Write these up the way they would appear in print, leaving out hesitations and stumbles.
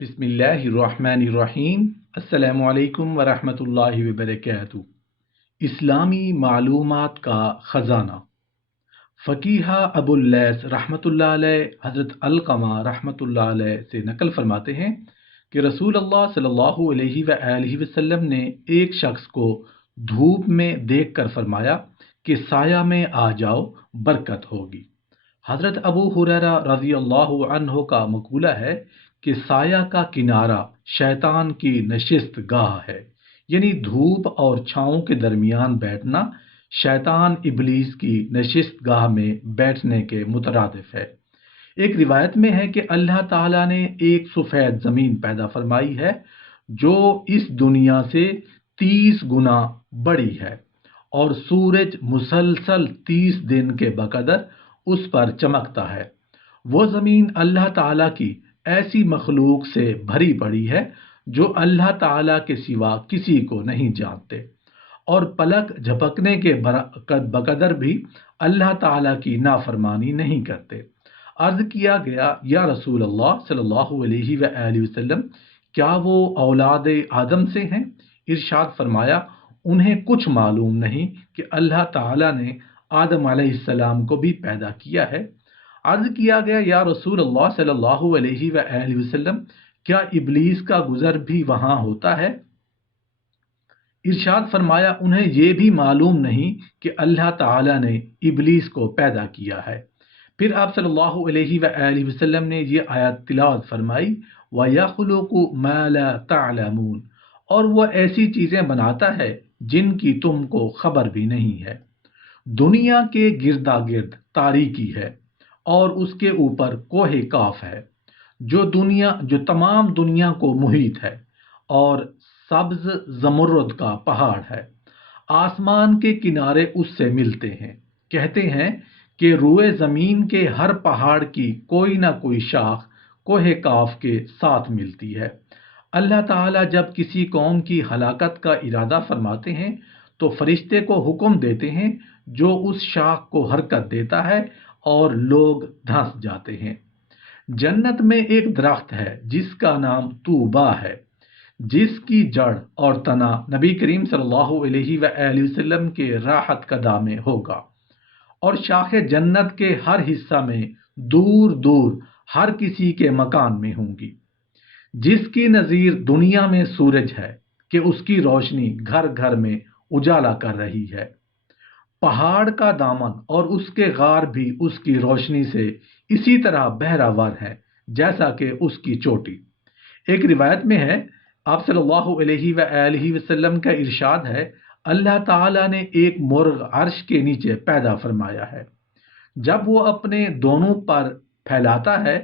بسم اللہ الرحمن الرحیم۔ السلام علیکم ورحمۃ اللہ وبرکاتہ۔ اسلامی معلومات کا خزانہ۔ فقیہ ابو اللیث رحمۃ اللہ علیہ حضرت علقمہ رحمۃ اللہ علیہ سے نقل فرماتے ہیں کہ رسول اللہ صلی اللہ علیہ وآلہ وسلم نے ایک شخص کو دھوپ میں دیکھ کر فرمایا کہ سایہ میں آ جاؤ، برکت ہوگی۔ حضرت ابو ہریرہ رضی اللہ عنہ کا مقولہ ہے کہ سایہ کا کنارہ شیطان کی نشست گاہ ہے، یعنی دھوپ اور چھاؤں کے درمیان بیٹھنا شیطان ابلیس کی نشست گاہ میں بیٹھنے کے مترادف ہے۔ ایک روایت میں ہے کہ اللہ تعالیٰ نے ایک سفید زمین پیدا فرمائی ہے جو اس دنیا سے 30 گنا بڑی ہے، اور سورج مسلسل 30 دن کے بقدر اس پر چمکتا ہے۔ وہ زمین اللہ تعالیٰ کی ایسی مخلوق سے بھری پڑی ہے جو اللہ تعالیٰ کے سوا کسی کو نہیں جانتے، اور پلک جھپکنے کے بقدر بھی اللہ تعالیٰ کی نافرمانی نہیں کرتے۔ عرض کیا گیا، یا رسول اللہ صلی اللہ علیہ وآلہ وسلم، کیا وہ اولاد آدم سے ہیں؟ ارشاد فرمایا، انہیں کچھ معلوم نہیں کہ اللہ تعالیٰ نے آدم علیہ السلام کو بھی پیدا کیا ہے۔ عرض کیا گیا، یا رسول اللہ صلی اللہ علیہ وآلہ وسلم، کیا ابلیس کا گزر بھی وہاں ہوتا ہے؟ ارشاد فرمایا، انہیں یہ بھی معلوم نہیں کہ اللہ تعالیٰ نے ابلیس کو پیدا کیا ہے۔ پھر آپ صلی اللہ علیہ وآلہ وسلم نے یہ آیت تلاوت فرمائی، وَيَخْلُقُ مَا لَا تَعْلَمُونَ، اور وہ ایسی چیزیں بناتا ہے جن کی تم کو خبر بھی نہیں ہے۔ دنیا کے گردا گرد تاریکی ہے اور اس کے اوپر کوہ کاف ہے جو تمام دنیا کو محیط ہے، اور سبز زمرد کا پہاڑ ہے۔ آسمان کے کنارے اس سے ملتے ہیں۔ کہتے ہیں کہ روئے زمین کے ہر پہاڑ کی کوئی نہ کوئی شاخ کوہ کاف کے ساتھ ملتی ہے۔ اللہ تعالیٰ جب کسی قوم کی ہلاکت کا ارادہ فرماتے ہیں تو فرشتے کو حکم دیتے ہیں جو اس شاخ کو حرکت دیتا ہے اور لوگ دھنس جاتے ہیں۔ جنت میں ایک درخت ہے جس کا نام طوبیٰ ہے، جس کی جڑ اور تنا نبی کریم صلی اللہ علیہ وآلہ وسلم کے راحت قدہ میں ہوگا، اور شاخ جنت کے ہر حصہ میں دور دور ہر کسی کے مکان میں ہوں گی، جس کی نظیر دنیا میں سورج ہے کہ اس کی روشنی گھر گھر میں اجالا کر رہی ہے۔ پہاڑ کا دامن اور اس کے غار بھی اس کی روشنی سے اسی طرح بہراور ہیں جیسا کہ اس کی چوٹی۔ ایک روایت میں ہے، آپ صلی اللہ علیہ وآلہ وسلم کا ارشاد ہے، اللہ تعالیٰ نے ایک مرغ عرش کے نیچے پیدا فرمایا ہے۔ جب وہ اپنے دونوں پر پھیلاتا ہے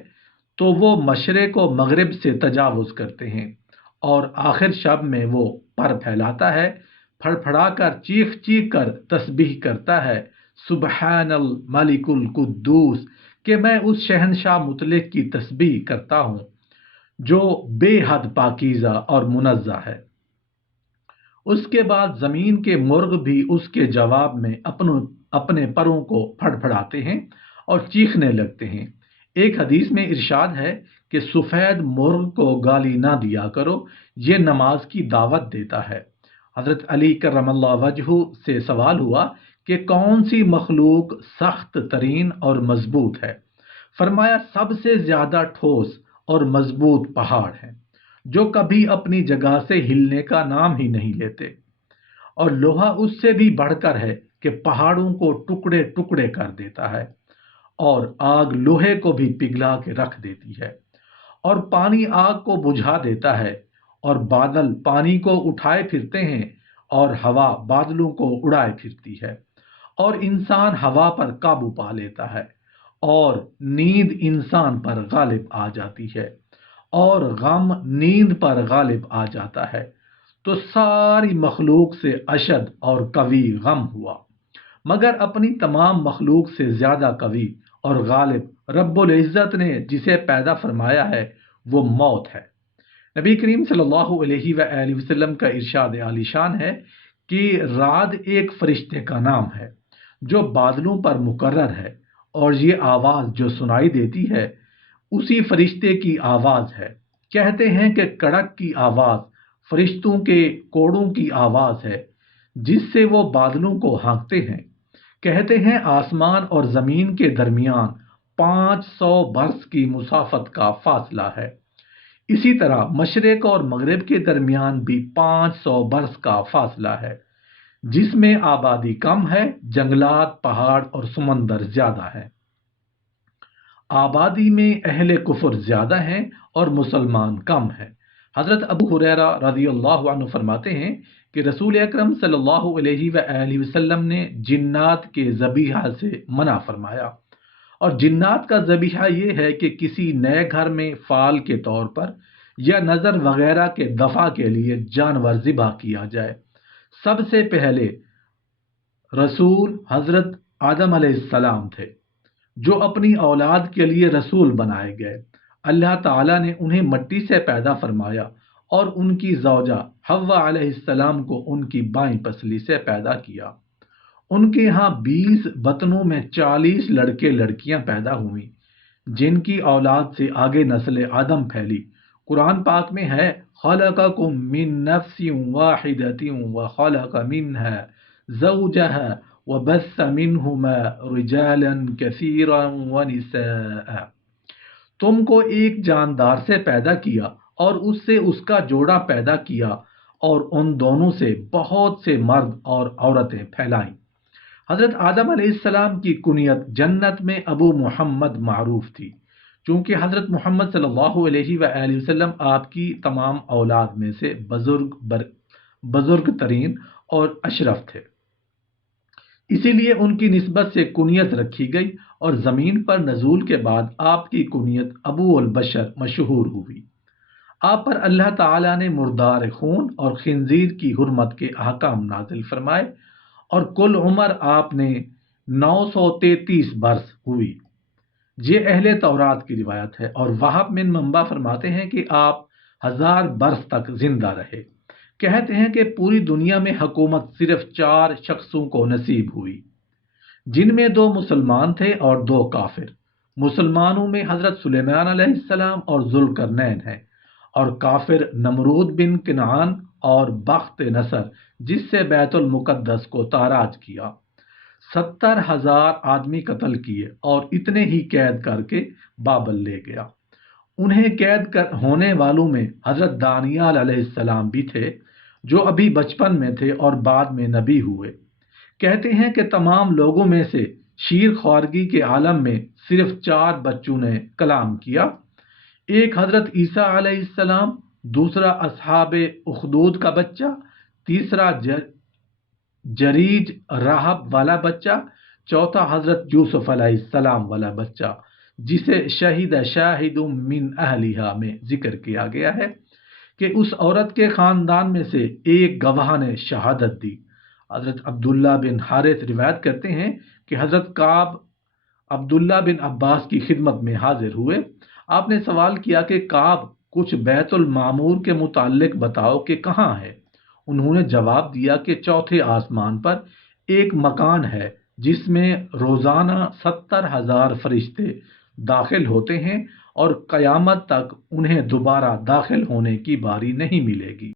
تو وہ مشرق و مغرب سے تجاوز کرتے ہیں، اور آخر شب میں وہ پر پھیلاتا ہے، پھڑپھڑا کر چیخ چیخ کر تسبیح کرتا ہے، سبحان الملک القدوس، کہ میں اس شہنشاہ مطلق کی تسبیح کرتا ہوں جو بے حد پاکیزہ اور منزہ ہے۔ اس کے بعد زمین کے مرغ بھی اس کے جواب میں اپنے پروں کو پھڑپھڑاتے ہیں اور چیخنے لگتے ہیں۔ ایک حدیث میں ارشاد ہے کہ سفید مرغ کو گالی نہ دیا کرو، یہ نماز کی دعوت دیتا ہے۔ حضرت علی کرم اللہ وجہہ سے سوال ہوا کہ کون سی مخلوق سخت ترین اور مضبوط ہے؟ فرمایا، سب سے زیادہ ٹھوس اور مضبوط پہاڑ ہیں جو کبھی اپنی جگہ سے ہلنے کا نام ہی نہیں لیتے، اور لوہا اس سے بھی بڑھ کر ہے کہ پہاڑوں کو ٹکڑے ٹکڑے کر دیتا ہے، اور آگ لوہے کو بھی پگھلا کے رکھ دیتی ہے، اور پانی آگ کو بجھا دیتا ہے، اور بادل پانی کو اٹھائے پھرتے ہیں، اور ہوا بادلوں کو اڑائے پھرتی ہے، اور انسان ہوا پر قابو پا لیتا ہے، اور نیند انسان پر غالب آ جاتی ہے، اور غم نیند پر غالب آ جاتا ہے، تو ساری مخلوق سے اشد اور قوی غم ہوا، مگر اپنی تمام مخلوق سے زیادہ قوی اور غالب رب العزت نے جسے پیدا فرمایا ہے وہ موت ہے۔ نبی کریم صلی اللہ علیہ وآلہ وسلم کا ارشاد عالی شان ہے کہ رعد ایک فرشتے کا نام ہے جو بادلوں پر مقرر ہے، اور یہ آواز جو سنائی دیتی ہے اسی فرشتے کی آواز ہے۔ کہتے ہیں کہ کڑک کی آواز فرشتوں کے کوڑوں کی آواز ہے جس سے وہ بادلوں کو ہانکتے ہیں۔ کہتے ہیں آسمان اور زمین کے درمیان 500 برس کی مسافت کا فاصلہ ہے۔ اسی طرح مشرق اور مغرب کے درمیان بھی 500 برس کا فاصلہ ہے، جس میں آبادی کم ہے، جنگلات، پہاڑ اور سمندر زیادہ ہیں۔ آبادی میں اہل کفر زیادہ ہیں اور مسلمان کم ہیں۔ حضرت ابو ہریرہ رضی اللہ عنہ فرماتے ہیں کہ رسول اکرم صلی اللہ علیہ وآلہ وسلم نے جنات کے ذبیحہ سے منع فرمایا، اور جنات کا ذبیحہ یہ ہے کہ کسی نئے گھر میں فال کے طور پر یا نظر وغیرہ کے دفع کے لیے جانور ذبح کیا جائے۔ سب سے پہلے رسول حضرت آدم علیہ السلام تھے، جو اپنی اولاد کے لیے رسول بنائے گئے۔ اللہ تعالیٰ نے انہیں مٹی سے پیدا فرمایا اور ان کی زوجہ حوا علیہ السلام کو ان کی بائیں پسلی سے پیدا کیا۔ ان کے ہاں 20 بطنوں میں 40 لڑکے لڑکیاں پیدا ہوئیں، جن کی اولاد سے آگے نسل آدم پھیلی۔ قرآن پاک میں ہے خلقکم من نفس واحدۃ وخلق منها زوجها وبث منهما رجالا كثيرا ونساء۔ تم کو ایک جاندار سے پیدا کیا اور اس سے اس کا جوڑا پیدا کیا اور ان دونوں سے بہت سے مرد اور عورتیں پھیلائیں۔ حضرت آدم علیہ السلام کی کنیت جنت میں ابو محمد معروف تھی، چونکہ حضرت محمد صلی اللہ علیہ وآلہ وسلم آپ کی تمام اولاد میں سے بزرگ ترین اور اشرف تھے، اسی لیے ان کی نسبت سے کنیت رکھی گئی اور زمین پر نزول کے بعد آپ کی کنیت ابو البشر مشہور ہوئی۔ آپ پر اللہ تعالیٰ نے مردار خون اور خنزیر کی حرمت کے احکام نازل فرمائے، اور کل عمر آپ نے 933 برس ہوئی۔ یہ اہل تورات کی روایت ہے، اور وہب بن منبع فرماتے ہیں کہ آپ 1000 برس تک زندہ رہے۔ کہتے ہیں کہ پوری دنیا میں حکومت صرف 4 شخصوں کو نصیب ہوئی، جن میں 2 مسلمان تھے اور 2 کافر۔ مسلمانوں میں حضرت سلیمان علیہ السلام اور ذوالقرنین ہیں، اور کافر نمرود بن کنعان اور بخت نصر، جس سے بیت المقدس کو تاراج کیا۔ 70,000 آدمی قتل کیے اور اتنے ہی قید کر کے بابل لے گیا۔ انہیں قید ہونے والوں میں حضرت دانیال علیہ السلام بھی تھے، جو ابھی بچپن میں تھے اور بعد میں نبی ہوئے۔ کہتے ہیں کہ تمام لوگوں میں سے شیر خوارگی کے عالم میں صرف 4 بچوں نے کلام کیا، ایک حضرت عیسیٰ علیہ السلام، دوسرا اصحاب اخدود کا بچہ، تیسرا جریج راہب والا بچہ، چوتھا حضرت یوسف علیہ السلام والا بچہ، جسے شہید شاہد من اہلہا میں ذکر کیا گیا ہے کہ اس عورت کے خاندان میں سے ایک گواہ نے شہادت دی۔ حضرت عبداللہ بن حارث روایت کرتے ہیں کہ حضرت کعب عبداللہ بن عباس کی خدمت میں حاضر ہوئے۔ آپ نے سوال کیا کہ کعب، کچھ بیت المعمور کے متعلق بتاؤ کہ کہاں ہے۔ انہوں نے جواب دیا کہ 4تھے آسمان پر ایک مکان ہے جس میں روزانہ 70,000 فرشتے داخل ہوتے ہیں، اور قیامت تک انہیں دوبارہ داخل ہونے کی باری نہیں ملے گی۔